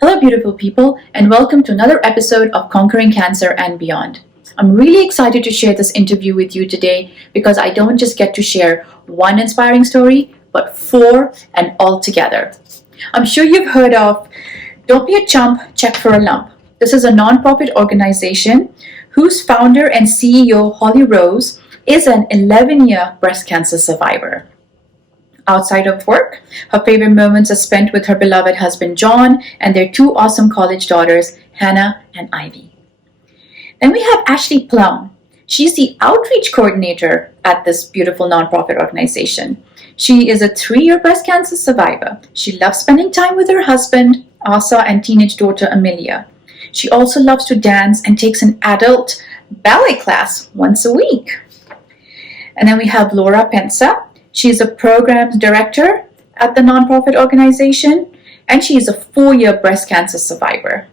Hello, beautiful people, and welcome to another episode of Conquering Cancer and Beyond. I'm really excited to share this interview with you today because I don't just get to share one inspiring story, but four and all together. I'm sure you've heard of Don't Be a Chump, Check for a Lump. This is a non-profit organization whose founder and CEO, Holly Rose, is an 11-year breast cancer survivor. Outside of work, her favorite moments are spent with her beloved husband John and their two awesome college daughters, Hannah and Ivy. Then we have Ashley Plum. She's the outreach coordinator at this beautiful nonprofit organization. She is a 3-year breast cancer survivor. She loves spending time with her husband, Asa, and teenage daughter, Amelia. She also loves to dance and takes an adult ballet class once a week. And then we have Laura Pensa. She's a programs director at the nonprofit organization, and she is a 4-year breast cancer survivor.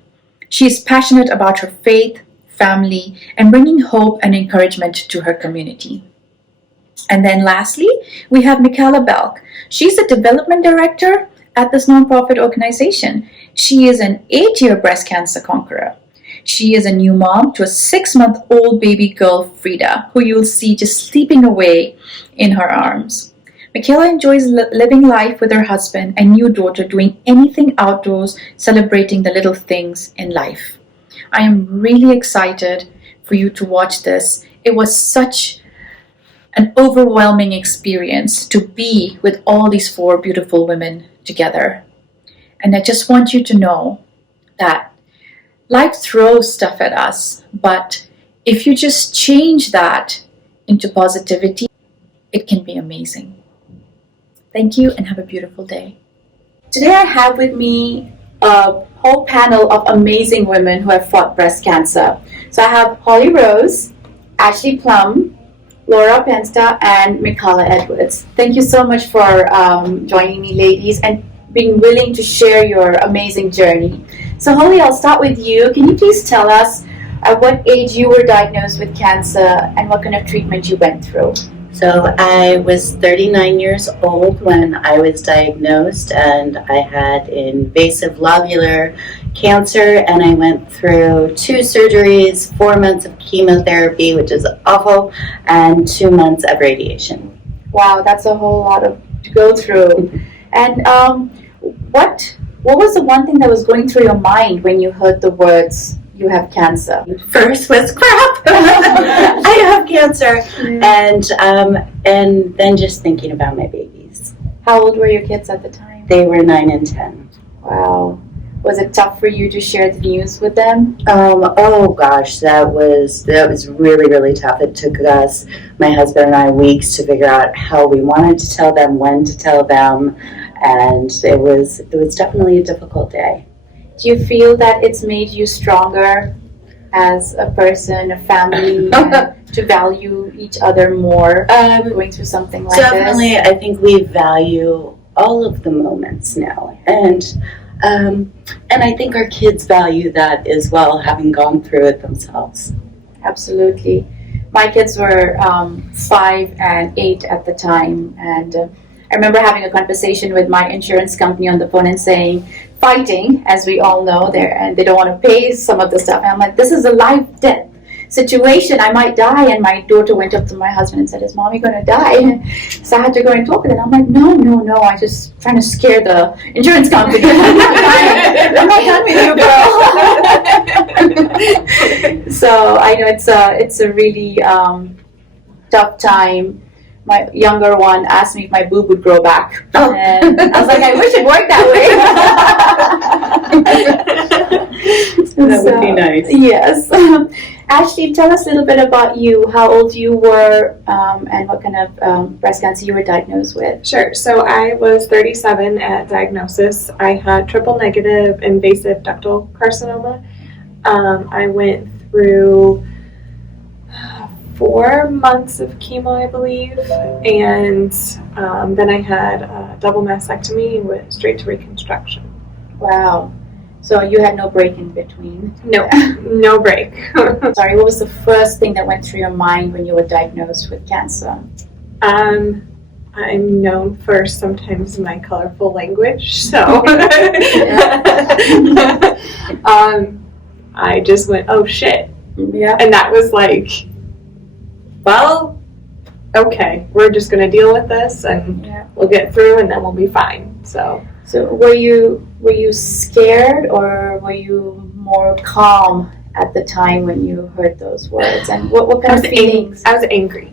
She is passionate about her faith, family, and bringing hope and encouragement to her community. And then lastly, we have Mikala Balk. She's a development director at this nonprofit organization. She is an 8-year breast cancer conqueror. She is a new mom to a 6-month-old baby girl, Frieda, who you'll see just sleeping away in her arms. Mikala enjoys living life with her husband and new daughter, doing anything outdoors, celebrating the little things in life. I am really excited for you to watch this. It was such an overwhelming experience to be with all these 4 beautiful women together. And I just want you to know that life throws stuff at us, but if you just change that into positivity, it can be amazing. Thank you and have a beautiful day. Today I have with me a whole panel of amazing women who have fought breast cancer. So I have Holly Rose, Ashley Plum, Laura Pensta, and Mikala Edwards. Thank you so much for joining me, ladies, and being willing to share your amazing journey. So Holly, I'll start with you. Can you please tell us at what age you were diagnosed with cancer and what kind of treatment you went through? So I was 39 years old when I was diagnosed, and I had invasive lobular cancer, and I went through 2 surgeries, 4 months of chemotherapy, which is awful, and 2 months of radiation. Wow, that's a whole lot to go through. And what was the one thing that was going through your mind when you heard the words, you have cancer? First was crap. I have cancer, and then just thinking about my babies. How old were your kids at the time? They were 9 and 10. Wow. Was it tough for you to share the news with them? Oh gosh, that was really, really tough. It took us, my husband and I, weeks to figure out how we wanted to tell them, when to tell them, and it was definitely a difficult day. Do you feel that it's made you stronger as a person, a family, and to value each other more going through something like definitely, this? I think we value all of the moments now, and I think our kids value that as well, having gone through it themselves. Absolutely. My kids were 5 and 8 at the time, and I remember having a conversation with my insurance company on the phone and saying, fighting, as we all know, and they don't want to pay some of the stuff. And I'm like, this is a life-death situation. I might die. And my daughter went up to my husband and said, is mommy going to die? So I had to go and talk with them. I'm like, no. I just trying to scare the insurance company. I'm not done with you, girl. So I know it's a really tough time. My younger one asked me if my boob would grow back. Oh. And I was like, I wish it worked that way. That would be nice. Yes. Ashley, tell us a little bit about you, how old you were, and what kind of breast cancer you were diagnosed with. Sure. So I was 37 at diagnosis. I had triple negative invasive ductal carcinoma. I went through 4 months of chemo, I believe, and then I had a double mastectomy and went straight to reconstruction. Wow. So you had no break in between? No break. Sorry, what was the first thing that went through your mind when you were diagnosed with cancer? I'm known for sometimes my colorful language, so I just went, oh shit. Yeah. And that was like, well, okay, we're just going to deal with this and we'll get through and then we'll be fine. So were you scared, or were you more calm at the time when you heard those words? And what kind of feelings? I was angry.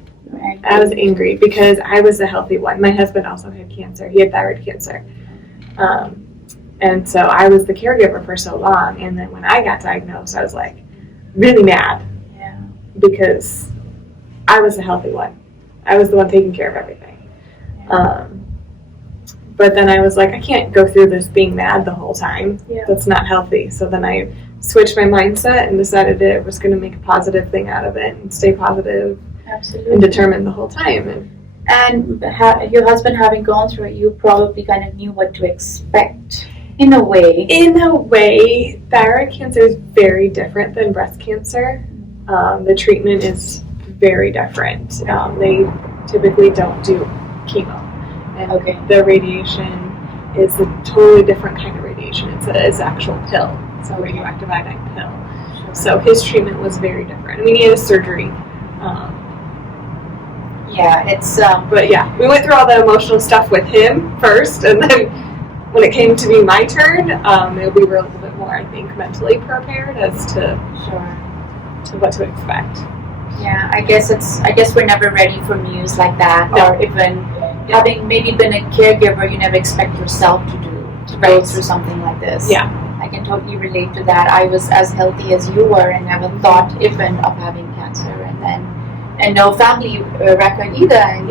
I was angry because I was the healthy one. My husband also had cancer. He had thyroid cancer. And so I was the caregiver for so long. And then when I got diagnosed, I was like really mad. Yeah. Because I was the healthy one. I was the one taking care of everything. Yeah. But then I was like, I can't go through this being mad the whole time. Yeah. That's not healthy. So then I switched my mindset and decided I was going to make a positive thing out of it and stay positive. Absolutely. And determined the whole time. And your husband having gone through it, you probably kind of knew what to expect in a way. In a way, thyroid cancer is very different than breast cancer. The treatment is very different. They typically don't do chemo. And the radiation is a totally different kind of radiation. It's an actual pill. It's a radioactive iodine pill. Sure. So his treatment was very different. I mean, he had a surgery. But yeah, we went through all the emotional stuff with him first, and then when it came to be my turn, we were a little bit more, I think, mentally prepared as to what to expect. Yeah, I guess we're never ready for news like that, or even having maybe been a caregiver, you never expect yourself to go through something like this. Yeah, I can totally relate to that. I was as healthy as you were and never thought even of having cancer, and no family record either. And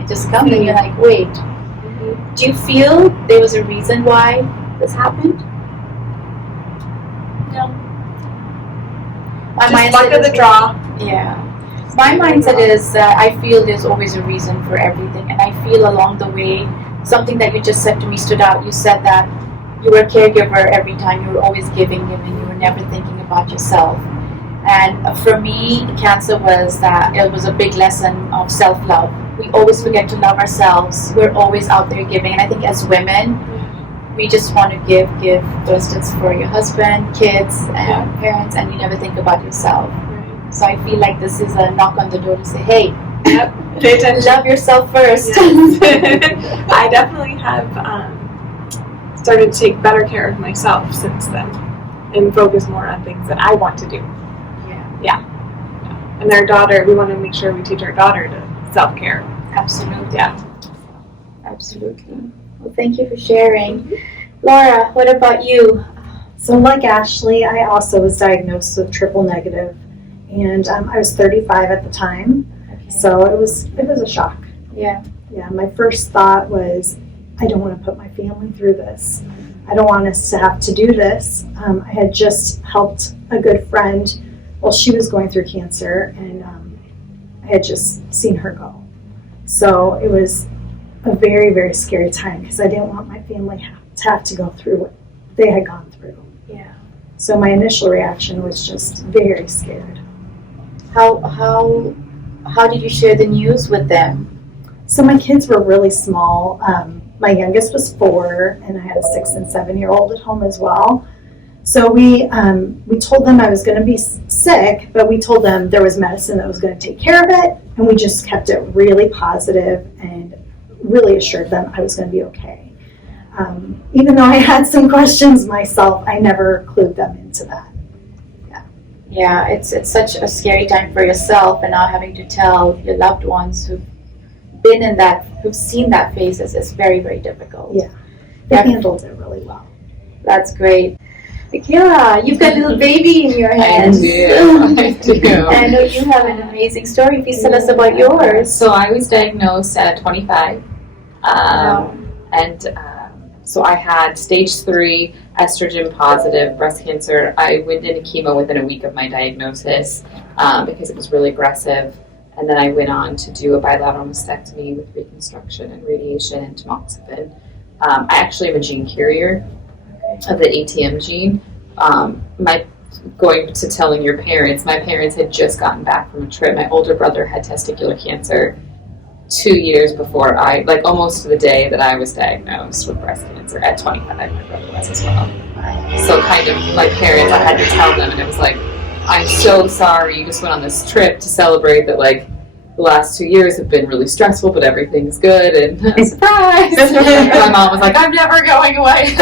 it just comes and you're like, wait. Mm-hmm. Do you feel there was a reason why this happened? No. My just luck of the draw. Yeah. My mindset is I feel there's always a reason for everything, and I feel along the way, something that you just said to me stood out. You said that you were a caregiver every time. You were always giving, you were never thinking about yourself. And for me, cancer was that it was a big lesson of self-love. We always forget to love ourselves. We're always out there giving. And I think as women, we just want to give, for instance, for your husband, kids, and parents, and you never think about yourself. Right. So I feel like this is a knock on the door to say, hey, pay attention. Love yourself first. Yes. I definitely have started to take better care of myself since then and focus more on things that I want to do. Yeah. And our daughter, we want to make sure we teach our daughter to self-care. Absolutely. Yeah. Absolutely. Well, thank you for sharing. Laura, what about you? So like Ashley, I also was diagnosed with triple negative, and I was 35 at the time. Okay. So it was a shock. Yeah. Yeah, my first thought was, I don't want to put my family through this. I don't want us to have to do this. I had just helped a good friend. Well, she was going through cancer, and I had just seen her go. So it was a very, very scary time because I didn't want my family to have to go through what they had gone through. Yeah. So my initial reaction was just very scared. How did you share the news with them? So my kids were really small. My youngest was 4, and I had a 6 and 7-year-old at home as well. So we told them I was going to be sick, but we told them there was medicine that was going to take care of it, and we just kept it really positive and really assured them I was going to be okay. Even though I had some questions myself, I never clued them into that. Yeah, it's such a scary time for yourself, and now having to tell your loved ones who've been in that, who've seen that phase, is very, very difficult. Yeah, they handled it really well. That's great. Mikala, you've got a little baby in your hands. I do. And I know you have an amazing story. Please tell us about yours. So I was diagnosed at 25. So I had stage 3 estrogen positive breast cancer. I went into chemo within a week of my diagnosis because it was really aggressive. And then I went on to do a bilateral mastectomy with reconstruction and radiation and tamoxifen. I actually am a gene carrier of the ATM gene. Going to telling your parents, my parents had just gotten back from a trip. My older brother had testicular cancer. 2 years before like almost to the day that I was diagnosed with breast cancer at 25. My brother was as well. So kind of my parents, I had to tell them, and it was like, I'm so sorry, you just went on this trip to celebrate that, like, the last 2 years have been really stressful, but everything's good, and surprise! My mom was like, I'm never going away.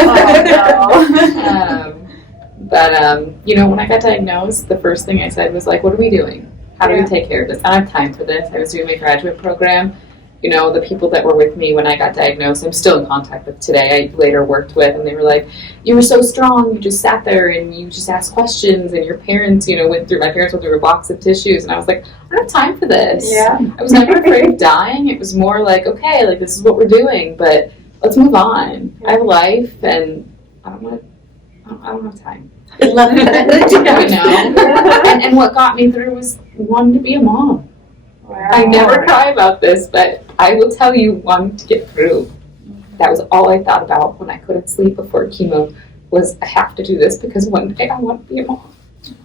You know, when I got diagnosed, the first thing I said was like, what are we doing? How do we take care of this? I don't have time for this. I was doing my graduate program. You know, the people that were with me when I got diagnosed, I'm still in contact with today, I later worked with, and they were like, you were so strong, you just sat there and you just asked questions, and your parents, you know, my parents went through a box of tissues, and I was like, I don't have time for this. Yeah. I was never afraid of dying. It was more like, okay, like, this is what we're doing, but let's move on. I have a life, and I don't have time. I love it. I know. And what got me through was wanting to be a mom. Wow. I never cry about this, but I will tell you, wanting to get through. That was all I thought about when I couldn't sleep before chemo, was I have to do this because one day I want to be a mom.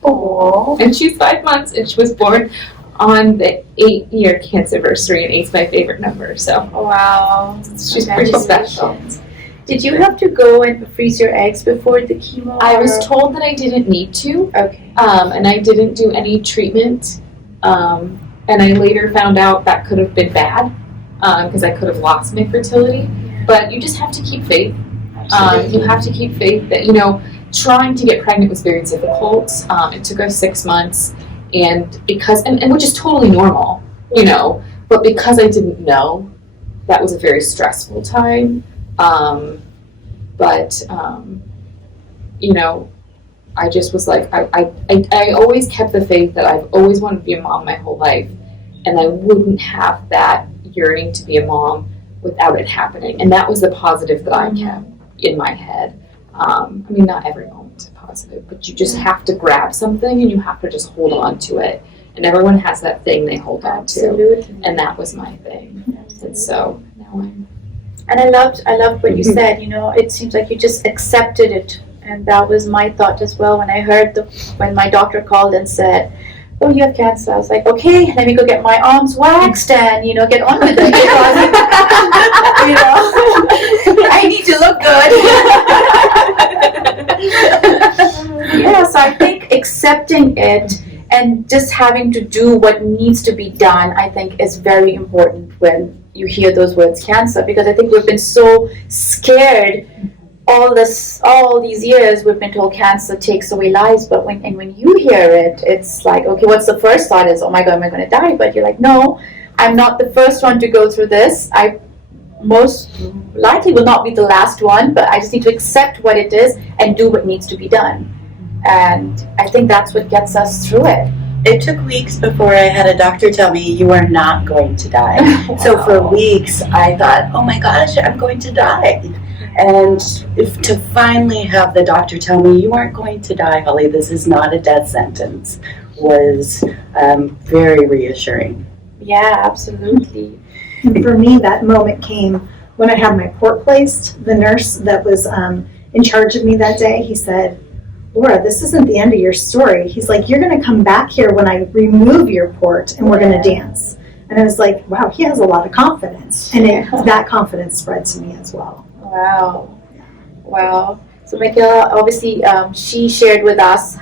Aww. And she's 5 months, and she was born on the 8-year cancer anniversary, and 8's my favorite number, so. Wow. She's pretty special. Did you have to go and freeze your eggs before the chemo? I was told that I didn't need to. Okay. And I didn't do any treatment. And I later found out that could have been bad, because I could have lost my fertility. But you just have to keep faith. You have to keep faith that, you know, trying to get pregnant was very difficult. It took us 6 months, and which is totally normal, you know, but because I didn't know, that was a very stressful time. You know, I just was like, I always kept the faith that I've always wanted to be a mom my whole life, and I wouldn't have that yearning to be a mom without it happening. And that was the positive that I kept in my head. I mean, not every moment's positive, but you just have to grab something and you have to just hold on to it. And everyone has that thing they hold on to. Absolutely. And that was my thing. And so now I'm... And I loved what you said, you know, it seems like you just accepted it. And that was my thought as well when I heard when my doctor called and said, oh, you have cancer. I was like, okay, let me go get my arms waxed and, you know, get on with it. Because, you know, I need to look good. Yeah, so I think accepting it and just having to do what needs to be done, I think, is very important when you hear those words cancer, because I think we've been so scared all these years. We've been told cancer takes away lives, but when you hear it, it's like, okay, what's the first thought is, oh my god, am I going to die? But you're like, no, I'm not the first one to go through this. I most likely will not be the last one, but I just need to accept what it is and do what needs to be done. And I think that's what gets us through it. It took weeks before I had a doctor tell me, you are not going to die. Wow. So for weeks I thought, oh my gosh, I'm going to die. And to finally have the doctor tell me, you aren't going to die, Holly, this is not a death sentence, was very reassuring. Yeah, absolutely. And for me, that moment came when I had my port placed. The nurse that was in charge of me that day, he said, Laura, this isn't the end of your story. He's like, you're going to come back here when I remove your port and we're going to dance. And I was like, wow, he has a lot of confidence. And that confidence spread to me as well. Wow. So Mikala, obviously, she shared with us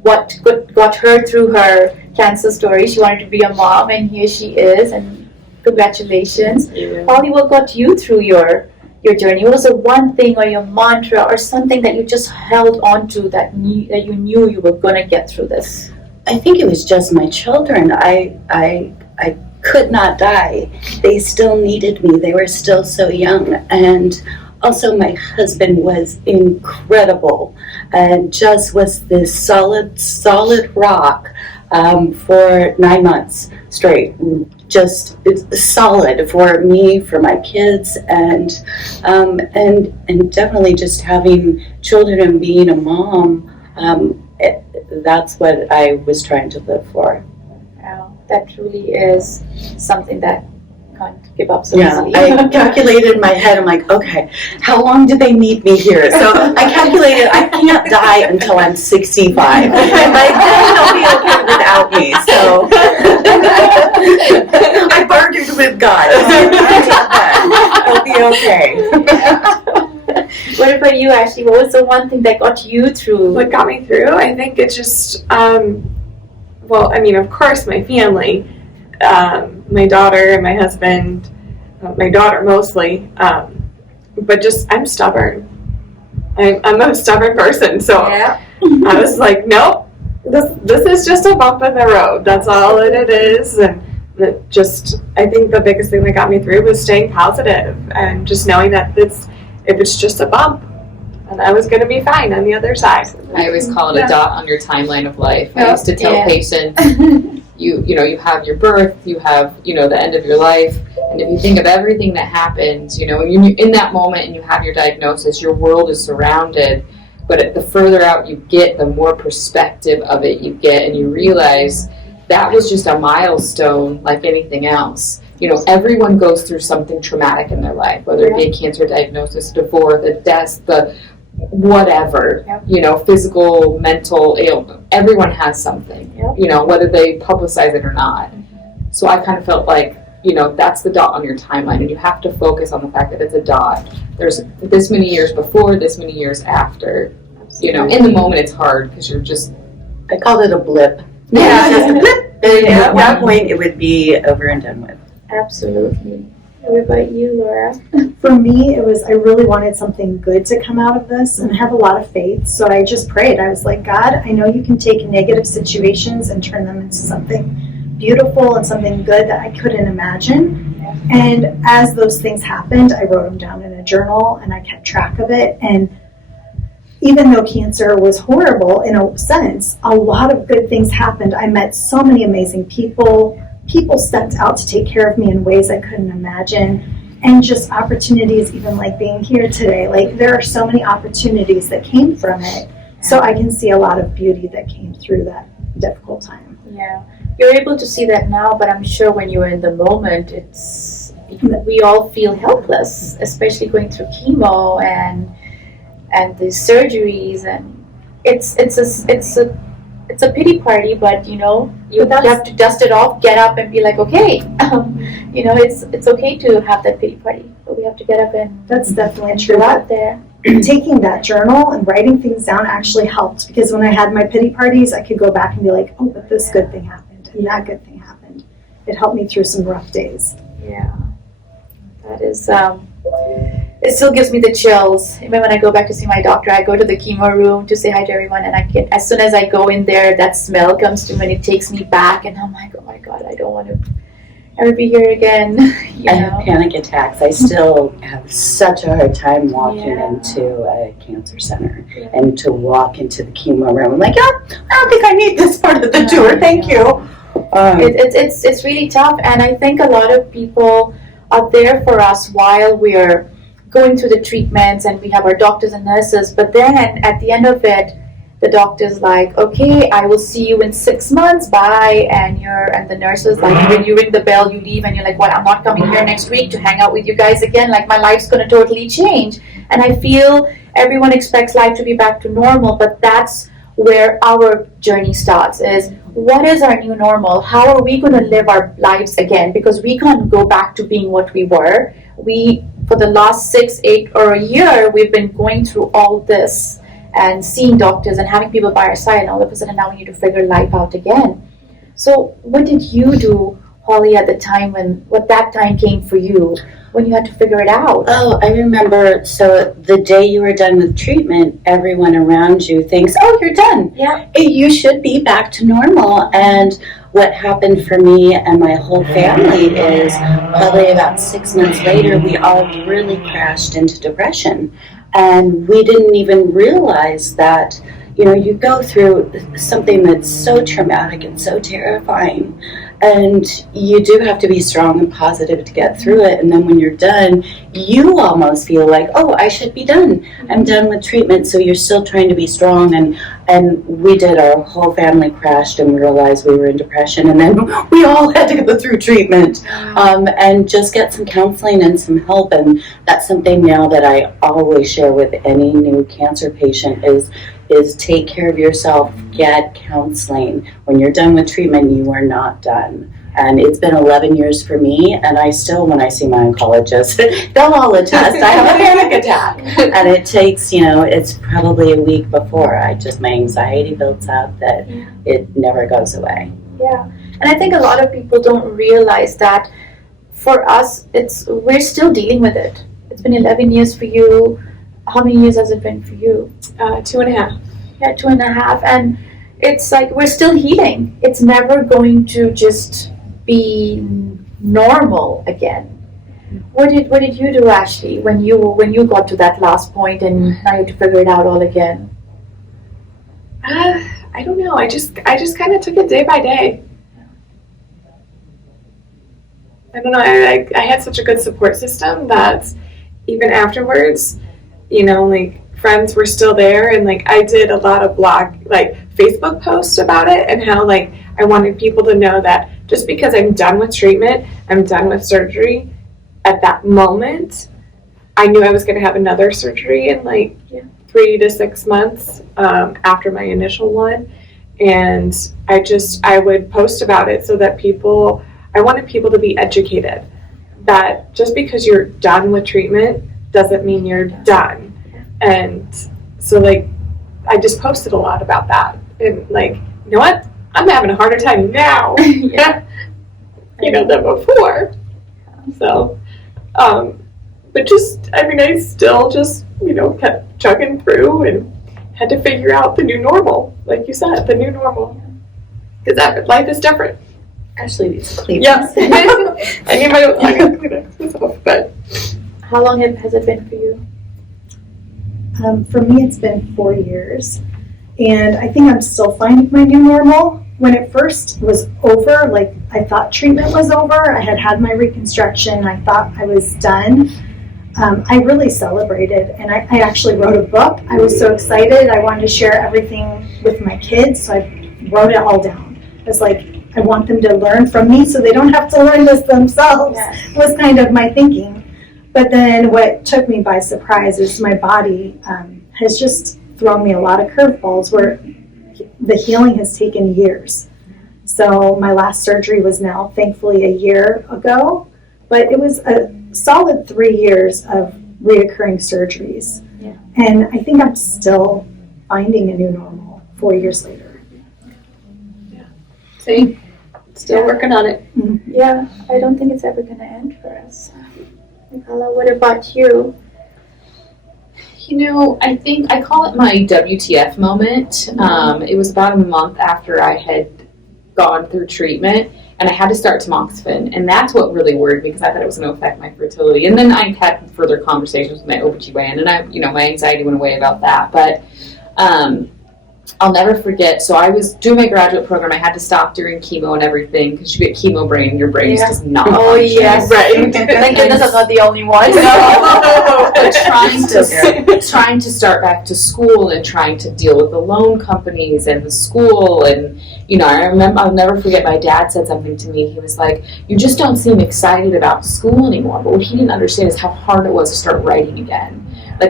what got her through her cancer story. She wanted to be a mom, and here she is. And congratulations. Holly, what got you through your journey? What was the one thing or your mantra or something that you just held on to that you knew you were going to get through this? I think it was just my children. I could not die. They still needed me. They were still so young. And also my husband was incredible and just was this solid rock for 9 months straight. Just it's solid for me, for my kids, and definitely just having children and being a mom. That's what I was trying to live for. Wow, that truly is something that can't give up so Yeah, easily. I calculated in my head, I'm like, okay, how long do they need me here? So I calculated I can't die until I'm 65. By then they'll be okay without me. So I bartered with It'll be okay. What about you, Ashley? What was the one thing that got you through? What got me through? I think it's just, well, I mean, of course, my family, my daughter and my husband, my daughter mostly, but just I'm stubborn. I'm a stubborn person, so Yeah. I was like, nope, this is just a bump in the road. That's all it is, and I think the biggest thing that got me through was staying positive and just knowing that if it's just a bump, and I was going to be fine on the other side. I always call it a dot on your timeline of life. I Yeah. used to tell Yeah. patients, you have your birth, you have, the end of your life, and if you think of everything that happens, when you're in that moment and you have your diagnosis, your world is surrounded, but the further out you get, the more perspective of it you get, and you realize that was just a milestone like anything else. Everyone goes through something traumatic in their life, whether it be a cancer diagnosis, divorce, a death, the whatever, physical, mental, everyone has something, whether they publicize it or not. So I kind of felt like, that's the dot on your timeline, and you have to focus on the fact that it's a dot. There's this many years before, this many years after. In the moment it's hard because you're just... I called it a blip. Yeah. Just a blip. And Yeah. at one point it would be over and done with. Absolutely. What about you, Laura? For me, it was, I really wanted something good to come out of this and I have a lot of faith. So I just prayed. I was like, God, I know you can take negative situations and turn them into something beautiful and something good that I couldn't imagine. And as those things happened, I wrote them down in a journal and I kept track of it. And even though cancer was horrible in a sense, a lot of good things happened. I met so many amazing people. People stepped out to take care of me in ways I couldn't imagine. And just opportunities, even like being here today. Like there are so many opportunities that came from it. So I can see a lot of beauty that came through that difficult time. Yeah. You're able to see that now, but I'm sure when you're in the moment, we all feel helpless, especially going through chemo and the surgeries, and it's a pity party, but you have to dust it off, get up and be like, okay, it's okay to have that pity party, but we have to get up and That's definitely true. go out there. Taking that journal and writing things down actually helped because when I had my pity parties, I could go back and be like, oh, but this good thing happened and that good thing happened. It helped me through some rough days. Yeah, that is, it still gives me the chills. Even when I go back to see my doctor, I go to the chemo room to say hi to everyone, and as soon as I go in there, that smell comes to me and it takes me back, and I'm like, oh my God, I don't want to ever be here again. I have panic attacks. I still have such a hard time walking into a cancer center and to walk into the chemo room. I'm like, I don't think I need this part of the tour. Thank you. It's really tough, and I think a lot of people are there for us while we're going through the treatments, and we have our doctors and nurses, but then at the end of it, the doctor's like, okay, I will see you in 6 months, bye, and the nurse is like, when you ring the bell, you leave, and you're like, what, I'm not coming here next week to hang out with you guys again, like my life's gonna totally change. And I feel everyone expects life to be back to normal, but that's where our journey starts, is what is our new normal? How are we going to live our lives again? Because we can't go back to being what we were. For the last 6, 8, or a year, we've been going through all this and seeing doctors and having people by our side, and all of a sudden now we need to figure life out again. So what did you do, Holly, at the time what that time came for you, when you had to figure it out? Oh, I remember, so the day you were done with treatment, everyone around you thinks, oh, you're done. Yeah. You should be back to normal. And what happened for me and my whole family is probably about 6 months later, we all really crashed into depression. And we didn't even realize that, you go through something that's so traumatic and so terrifying. And you do have to be strong and positive to get through it. And then when you're done, you almost feel like, oh, I should be done. I'm done with treatment. So you're still trying to be strong. And we did. Our whole family crashed and realized we were in depression. And then we all had to go through treatment and just get some counseling and some help. And that's something now that I always share with any new cancer patient is take care of yourself, get counseling. When you're done with treatment, you are not done. And it's been 11 years for me, and I still, when I see my oncologist, they'll all attest, I have a panic attack. And it takes, it's probably a week before my anxiety builds up that it never goes away. Yeah, and I think a lot of people don't realize that for us, we're still dealing with it. It's been 11 years for you. How many years has it been for you? 2.5. Yeah, 2.5. And it's like we're still healing. It's never going to just be normal again. What did you do, Ashley, when you got to that last point and now you had to figure it out all again? I don't know. I just kind of took it day by day. I don't know. I had such a good support system that even afterwards, like friends were still there, and like I did a lot of Facebook posts about it and how like I wanted people to know that just because I'm done with treatment, I'm done with surgery. At that moment, I knew I was going to have another surgery in 3 to 6 months after my initial one, and I would post about it so that I wanted people to be educated that just because you're done with treatment doesn't mean you're done. And so I just posted a lot about that, and you know what, I'm having a harder time now than before. So but I still just kept chugging through and had to figure out the new normal, like you said, the new normal, because life is different. Ashley needs to clean. Yeah. I need my Kleenex myself, but How long has it been for you? For me, it's been 4 years, and I think I'm still finding my new normal. When it first was over, I thought treatment was over. I had my reconstruction. I thought I was done. I really celebrated, and I actually wrote a book. I was so excited. I wanted to share everything with my kids, so I wrote it all down. It was like, I want them to learn from me so they don't have to learn this themselves, was kind of my thinking. But then what took me by surprise is my body has just thrown me a lot of curveballs where the healing has taken years. So my last surgery was now thankfully a year ago, but it was a solid 3 years of reoccurring surgeries. Yeah. And I think I'm still finding a new normal 4 years later. see, still working on it. Yeah, I don't think it's ever going to end for us. Mikala, what about you? I think I call it my WTF moment. It was about a month after I had gone through treatment, and I had to start tamoxifen, and that's what really worried me because I thought it was going to affect my fertility. And then I had further conversations with my OBGYN, and my anxiety went away about that. But I'll never forget. So I was doing my graduate program. I had to stop during chemo and everything because you get chemo brain, and your brain is just not. Oh yes, Right. Thank goodness I'm not the only one. But trying to start back to school and trying to deal with the loan companies and the school, and I'll never forget, my dad said something to me. He was like, "You just don't seem excited about school anymore." But what he didn't understand is how hard it was to start writing again.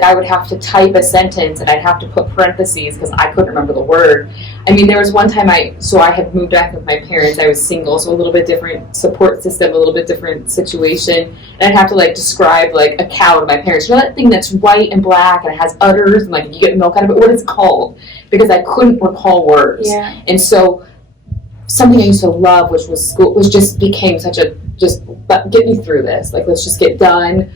I would have to type a sentence and I'd have to put parentheses because I couldn't remember the word. There was one time I had moved back with my parents. I was single, so a little bit different support system, a little bit different situation. And I'd have to sometimes like a cow to my parents. You know that thing that's white and black and it has udders and like you get milk out of it? What is it called? Because I couldn't recall words. Yeah. And so something I used to love, which was school, was just became such a get me through this. Like, let's just get done.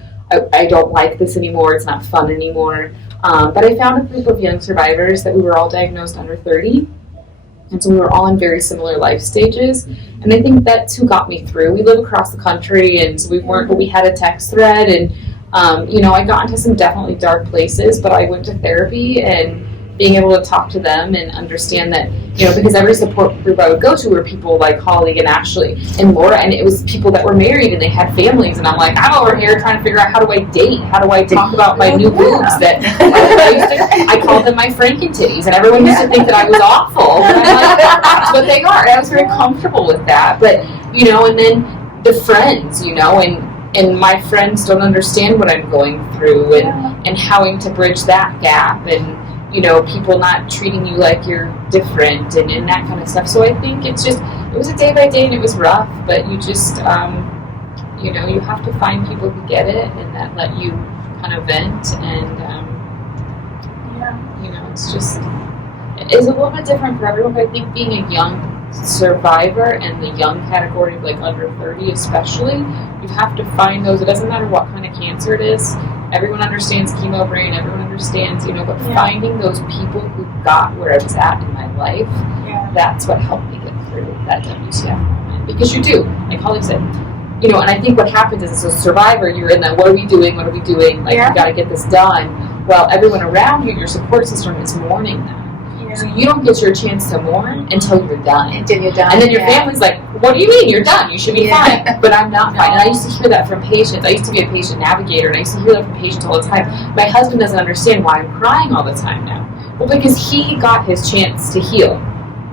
I don't like this anymore. It's not fun anymore. But I found a group of young survivors that we were all diagnosed under 30. And so we were all in very similar life stages. And I think that's who got me through. We live across the country, and so we weren't, but we had a text thread. And, I got into some definitely dark places, but I went to therapy, and being able to talk to them and understand that, because every support group I would go to were people like Holly and Ashley and Laura, and it was people that were married and they had families, and I'm like, I'm over here trying to figure out how do I date? How do I talk about my new boobs that I called them my Franken-titties, and everyone used to think that I was awful. But I'm like, that's what they are. And I was very comfortable with that. But, and then the friends, and my friends don't understand what I'm going through and having to bridge that gap, and people not treating you like you're different and that kind of stuff. So I think it's just it was a day by day and it was rough, but you just, you know, you have to find people who get it and that let you kind of vent and, you know, it's just, it's a little bit different for everyone, but I think being a young survivor and the young category of like under 30 especially, you have to find those. It doesn't matter what kind of cancer it is. Everyone understands chemo brain, everyone understands, you know, but finding those people who got where I was at in my life, that's what helped me get through that WTF moment. Because you do, like Holly said, you know, and I think what happens is as a survivor, you're in that, what are we doing? Like, we got to get this done. Well, everyone around you, your support system is mourning that. So you don't get your chance to mourn until you're done. Until you're done. And then your family's like, what do you mean? You're done. You should be fine. But I'm not fine. And I used to hear that from patients. I used to be a patient navigator, and I used to hear that from patients all the time. My husband doesn't understand why I'm crying all the time now. Well, because he got his chance to heal.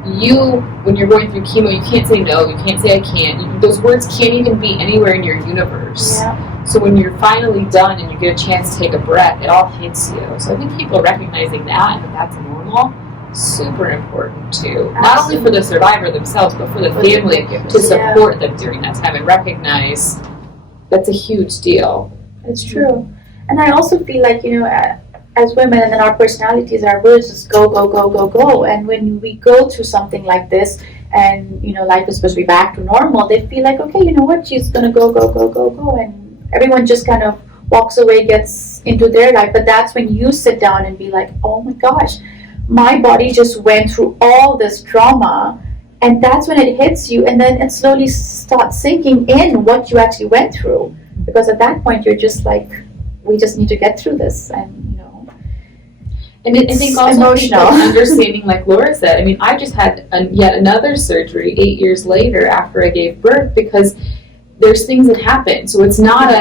You, when you're going through chemo, you can't say no. You can't say I can't. Those words can't even be anywhere in your universe. So when you're finally done and you get a chance to take a breath, it all hits you. So I think people recognizing that and that that's normal, super important too. Not only for the survivor themselves, but for the family to support them during that time and recognize that's a huge deal. It's true. And I also feel like, you know, as women, and then our personalities, our words just go, go, go, go, go. And when we go through something like this and, you know, life is supposed to be back to normal, they feel like, okay, you know what, she's going to go, go, go, go, go. And everyone just kind of walks away, gets into their life. But that's when you sit down and be like, oh my gosh, my body just went through all this trauma. And that's when it hits you. And then it slowly starts sinking in what you actually went through. Because at that point, you're just like, we just need to get through this. And, you know. And I think also emotional. Understanding, like Laura said, I mean, I just had yet another surgery 8 years later after I gave birth because there's things that happen. So it's not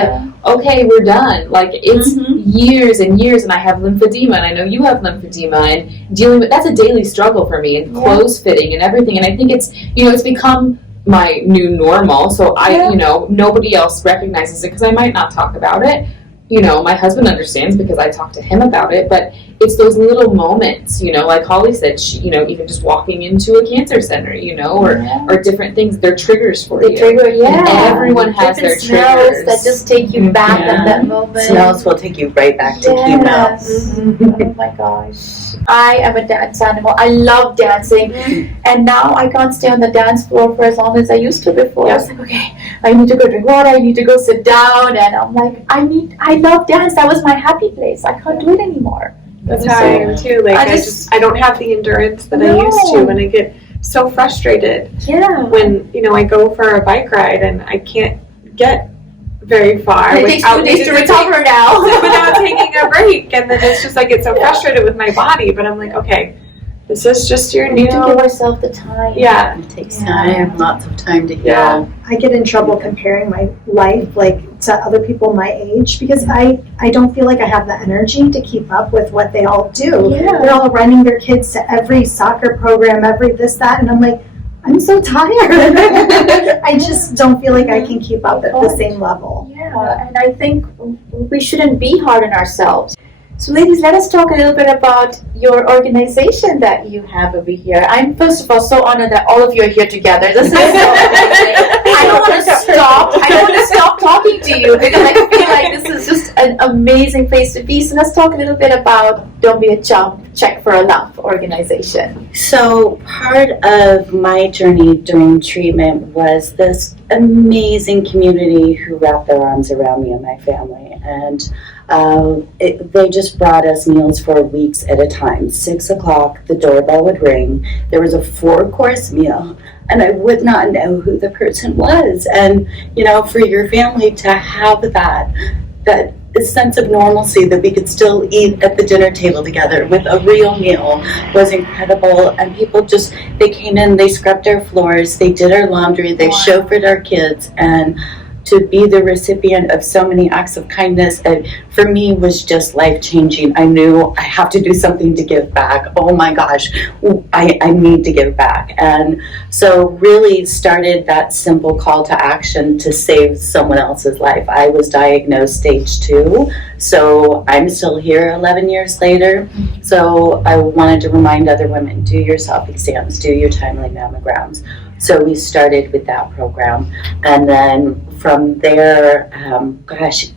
okay, we're done. Like, it's years and years, and I have lymphedema, and I know you have lymphedema, and dealing with, that's a daily struggle for me, and clothes fitting and everything. And I think it's, you know, it's become my new normal. So I, you know, nobody else recognizes it because I might not talk about it. You know, my husband understands because I talk to him about it, but it's those little moments, you know, like Holly said, you know, even just walking into a cancer center, you know, or different things, they're triggers for you. Trigger, and everyone has their triggers. That just take you back at that moment. Smells will take you right back to chemo. Oh my gosh. I am a dance animal. I love dancing. And now I can't stay on the dance floor for as long as I used to before. I was like, okay, I need to go drink water, I need to go sit down. And I'm like, I love dance. That was my happy place. I can't do it anymore. That's how I am too. Like I don't have the endurance that I used to, and I get so frustrated. When, you know, I go for a bike ride and I can't get very far. It takes 2 days to recover now. Without taking a break, and then it's just I get so frustrated with my body. But I'm like, okay, this is just your new. You need to give ourselves the time. It takes time, lots of time to heal. I get in trouble comparing my life like to other people my age because I don't feel like I have the energy to keep up with what they all do. They're all running their kids to every soccer program, every this, that, and I'm like, I'm so tired. I just don't feel like I can keep up at the same level. And I think we shouldn't be hard on ourselves. So ladies, let us talk a little bit about your organization that you have over here. I'm first of all so honored that all of you are here together. This is so amazing. I don't want to stop talking to you because I feel like this is just an amazing place to be. So let's talk a little bit about Don't Be a Chump, Check for a Lump organization. So part of my journey during treatment was this amazing community who wrapped their arms around me and my family. And they just brought us meals for weeks at a time. 6 o'clock, the doorbell would ring. There was a 4-course meal, and I would not know who the person was. And, you know, for your family to have that sense of normalcy that we could still eat at the dinner table together with a real meal was incredible. And people just, they came in, they scrubbed our floors, they did our laundry, they chauffeured our kids, and to be the recipient of so many acts of kindness, and for me was just life-changing. I knew I have to do something to give back. Oh my gosh, I need to give back. And so really started that simple call to action to save someone else's life. I was diagnosed stage 2, so I'm still here 11 years later. So I wanted to remind other women, do your self-exams, do your timely mammograms. So we started with that program. And then from there,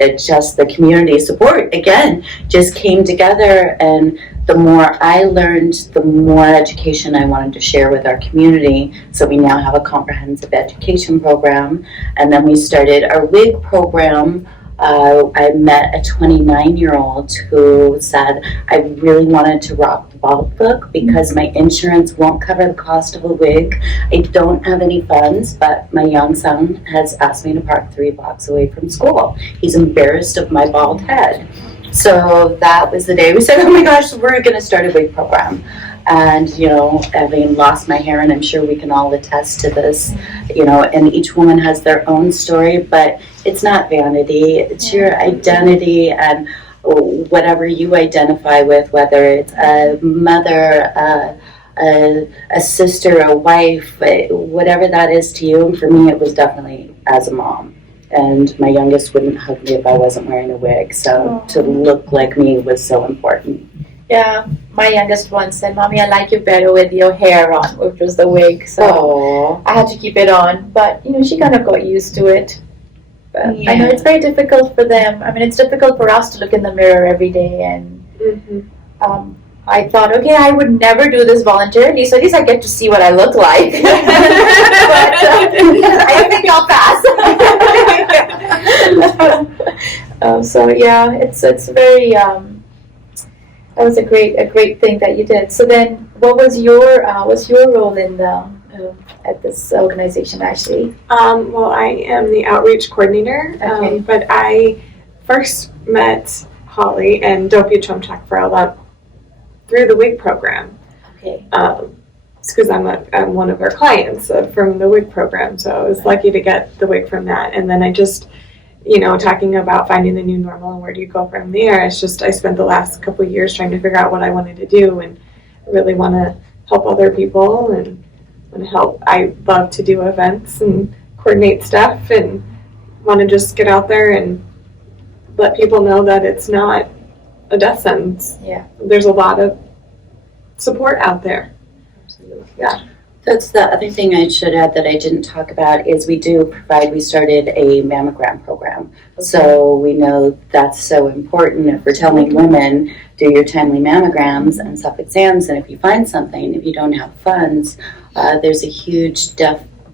it just the community support, again, just came together. And the more I learned, the more education I wanted to share with our community. So we now have a comprehensive education program. And then we started our WIG program. I met a 29-year-old who said, I really wanted to rock the Balk book because my insurance won't cover the cost of a wig. I don't have any funds, but my young son has asked me to park 3 blocks away from school. He's embarrassed of my bald head. So that was the day we said, oh my gosh, we're going to start a wig program. And, having lost my hair, and I'm sure we can all attest to this, and each woman has their own story, but it's not vanity, it's your identity and whatever you identify with, whether it's a mother, a sister, a wife, whatever that is to you. And for me, it was definitely as a mom. And my youngest wouldn't hug me if I wasn't wearing a wig, so to look like me was so important. Yeah, my youngest one said, Mommy, I like you better with your hair on, which was the wig. So I had to keep it on. But, she kind of got used to it. But I know it's very difficult for them. I mean, it's difficult for us to look in the mirror every day. And I thought, okay, I would never do this voluntarily, so at least I get to see what I look like. But I think I'll pass. So, yeah, it's very... that was a great thing that you did. So then, what was your role in at this organization, Ashley? Well, I am the outreach coordinator, Okay. but I first met Holly and WTF Moment for All through the WIG program. Okay. It's because I'm one of our clients from the WIG program, so I was lucky to get the WIG from that. And then I just, talking about finding the new normal and where do you go from there. It's just I spent the last couple of years trying to figure out what I wanted to do, and I really want to help other people and want to help. I love to do events and coordinate stuff, and want to just get out there and let people know that it's not a death sentence. Yeah. There's a lot of support out there. Absolutely. Yeah. That's the other thing I should add that I didn't talk about is we started a mammogram program. Okay. So we know that's so important. If we're telling women, do your timely mammograms and self-exams, and if you find something, if you don't have funds, there's a huge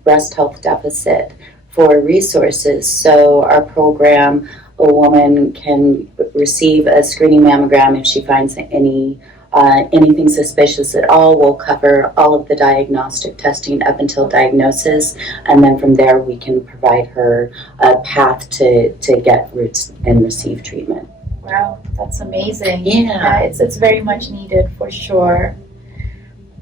breast health deficit for resources. So our program, a woman can receive a screening mammogram if she finds anything suspicious at all. We'll cover all of the diagnostic testing up until diagnosis, and then from there we can provide her a path to get roots and receive treatment. Wow, that's amazing. Yeah. It's very much needed for sure.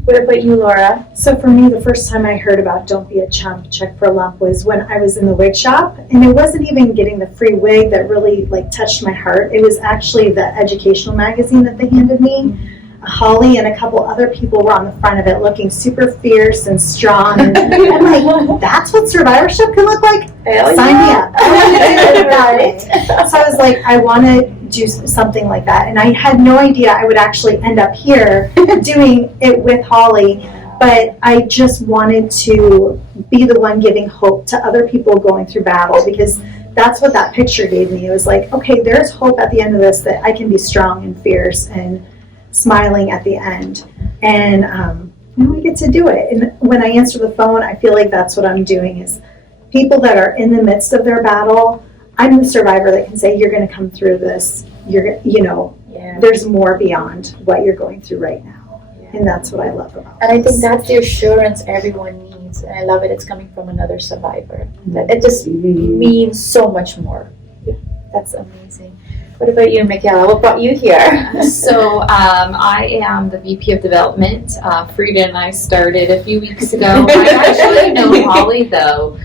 What about you, Laura? So for me, the first time I heard about Don't Be a Chump, Check for a Lump was when I was in the wig shop, and it wasn't even getting the free wig that really touched my heart. It was actually the educational magazine that they handed me. Holly and a couple other people were on the front of it looking super fierce and strong, and I'm like, that's what survivorship can look like? Hell Sign me up. I want to do it that way. Right. So I was like, I want to do something like that, and I had no idea I would actually end up here doing it with Holly, but I just wanted to be the one giving hope to other people going through battle, because that's what that picture gave me. It was like, okay, there's hope at the end of this, that I can be strong and fierce and smiling at the end, and we get to do it. And when I answer the phone, I feel like that's what I'm doing, is people that are in the midst of their battle, I'm the survivor that can say, you're going to come through this. There's more beyond what you're going through right now. Yeah. And that's what I love about And I think this. that's the assurance everyone needs, and I love it. It's coming from another survivor. That it just means so much more. That's amazing. What about you, Mikala? What brought you here? So I am the VP of Development. Frieda and I started a few weeks ago. I actually know Holly, though,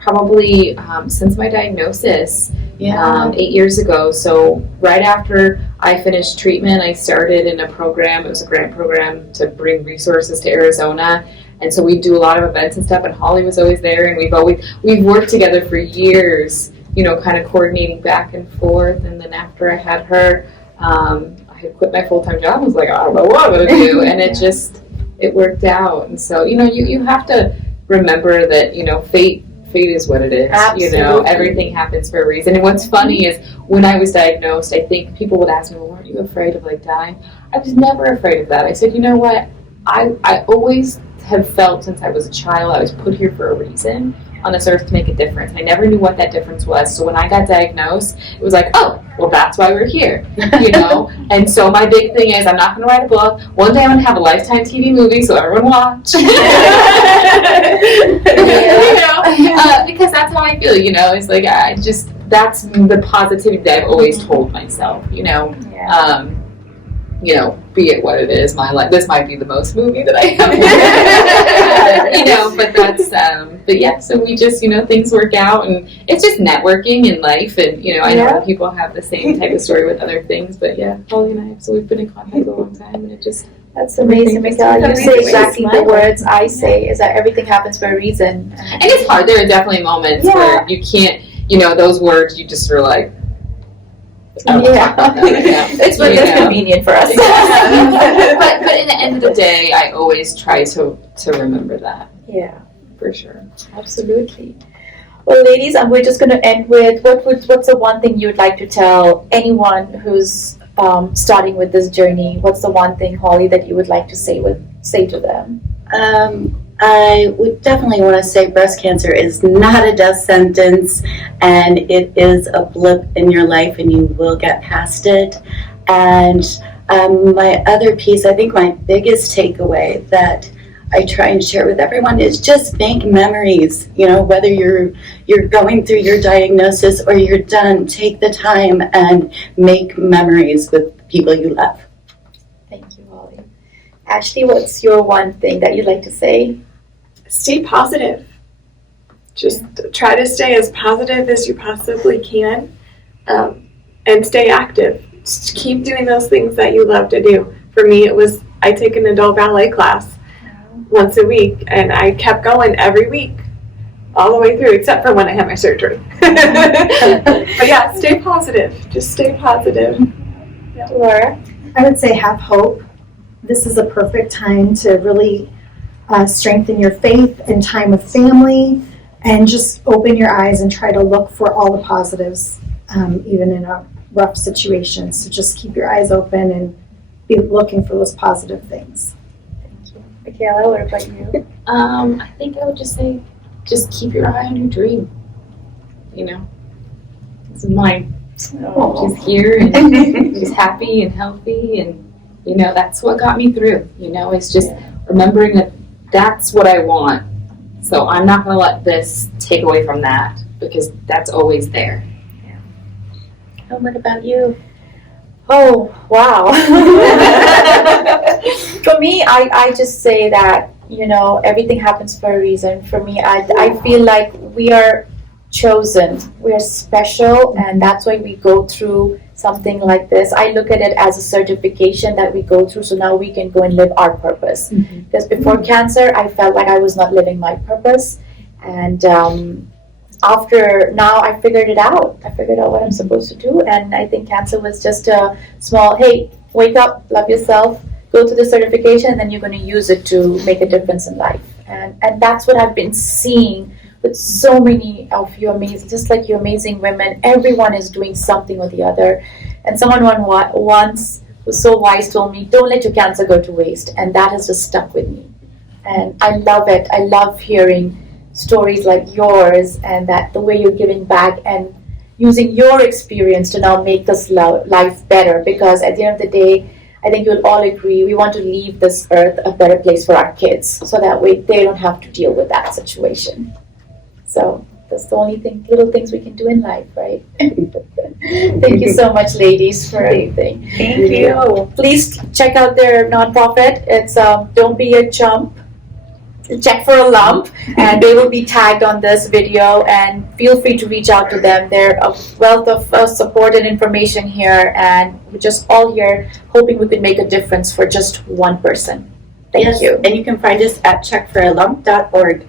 probably since my diagnosis 8 years ago. So right after I finished treatment, I started in a program. It was a grant program to bring resources to Arizona. And so we do a lot of events and stuff, and Holly was always there, and we've worked together for years, kind of coordinating back and forth. And then after I had her, I had quit my full-time job. I was like, I don't know what I'm going to do. And it worked out. And so, you have to remember that, fate is what it is. Absolutely. Everything happens for a reason. And what's funny is when I was diagnosed, I think people would ask me, well, weren't you afraid of dying? I was never afraid of that. I said, you know what? I always have felt since I was a child I was put here for a reason on this earth to make a difference. I never knew what that difference was. So when I got diagnosed, it was like, oh, well, that's why we're here, And so my big thing is I'm not going to write a book. One day I'm going to have a Lifetime TV movie so everyone watch. Because that's how I feel, It's like that's the positivity that I've always told myself, be it what it is, my life. This might be the most movie that I have, but that's, but yeah, so we just, things work out, and it's just networking in life, and, I know that people have the same type of story with other things, but yeah, Holly and I, so we've been in contact a long time, and it just, that's amazing, Mikala. You say exactly the words I say, is that everything happens for a reason. And it's hard. There are definitely moments where you can't, those words, you just are like, it's when it's convenient for us. but in the end of the day, I always try to remember that. Yeah, for sure, absolutely. Well, ladies, we're just going to end with what's the one thing you'd like to tell anyone who's starting with this journey? What's the one thing, Holly, that you would like to say to them? I would definitely want to say breast cancer is not a death sentence, and it is a blip in your life, and you will get past it. And my other piece, I think my biggest takeaway that I try and share with everyone is just make memories. Whether you're going through your diagnosis or you're done, take the time and make memories with people you love. Thank you, Holly. Ashley, what's your one thing that you'd like to say? Stay positive. Just try to stay as positive as you possibly can, and stay active. Just keep doing those things that you love to do. For me, I take an adult ballet class once a week, and I kept going every week, all the way through, except for when I had my surgery. But yeah, stay positive. Just stay positive. Yeah. Laura? I would say have hope. This is a perfect time to really strengthen your faith and time with family, and just open your eyes and try to look for all the positives, even in a rough situation. So just keep your eyes open and be looking for those positive things. Thank you. Mikala, what about you? I think I would just say, just keep your eye on your dream. This is mine. She's here, and she's happy and healthy, and that's what got me through. It's just remembering that that's what I want. So I'm not going to let this take away from that, because that's always there. Yeah. And what about you? Oh, wow. For me, I just say that, everything happens for a reason. For me, I feel like we are chosen. We are special, and that's why we go through something like this. I look at it as a certification that we go through, so now we can go and live our purpose. Mm-hmm. Because before cancer, I felt like I was not living my purpose, and after now, I figured it out. I figured out what I'm supposed to do, and I think cancer was just a small, hey, wake up, love yourself, go to the certification, and then you're going to use it to make a difference in life. And that's what I've been seeing with so many of you amazing, just like you amazing women. Everyone is doing something or the other. And someone once who's so wise told me, don't let your cancer go to waste. And that has just stuck with me. And I love it. I love hearing stories like yours, and that the way you're giving back and using your experience to now make this life better. Because at the end of the day, I think you'll all agree, we want to leave this earth a better place for our kids, so that way they don't have to deal with that situation. So that's the only little things we can do in life, right? Thank you so much, ladies, for everything. Thank you. Please check out their nonprofit. It's Don't Be a Chump. Check for a lump, and they will be tagged on this video, and feel free to reach out to them. They're a wealth of support and information here, and we're just all here hoping we could make a difference for just one person. Thank you. And you can find us at checkforalump.org.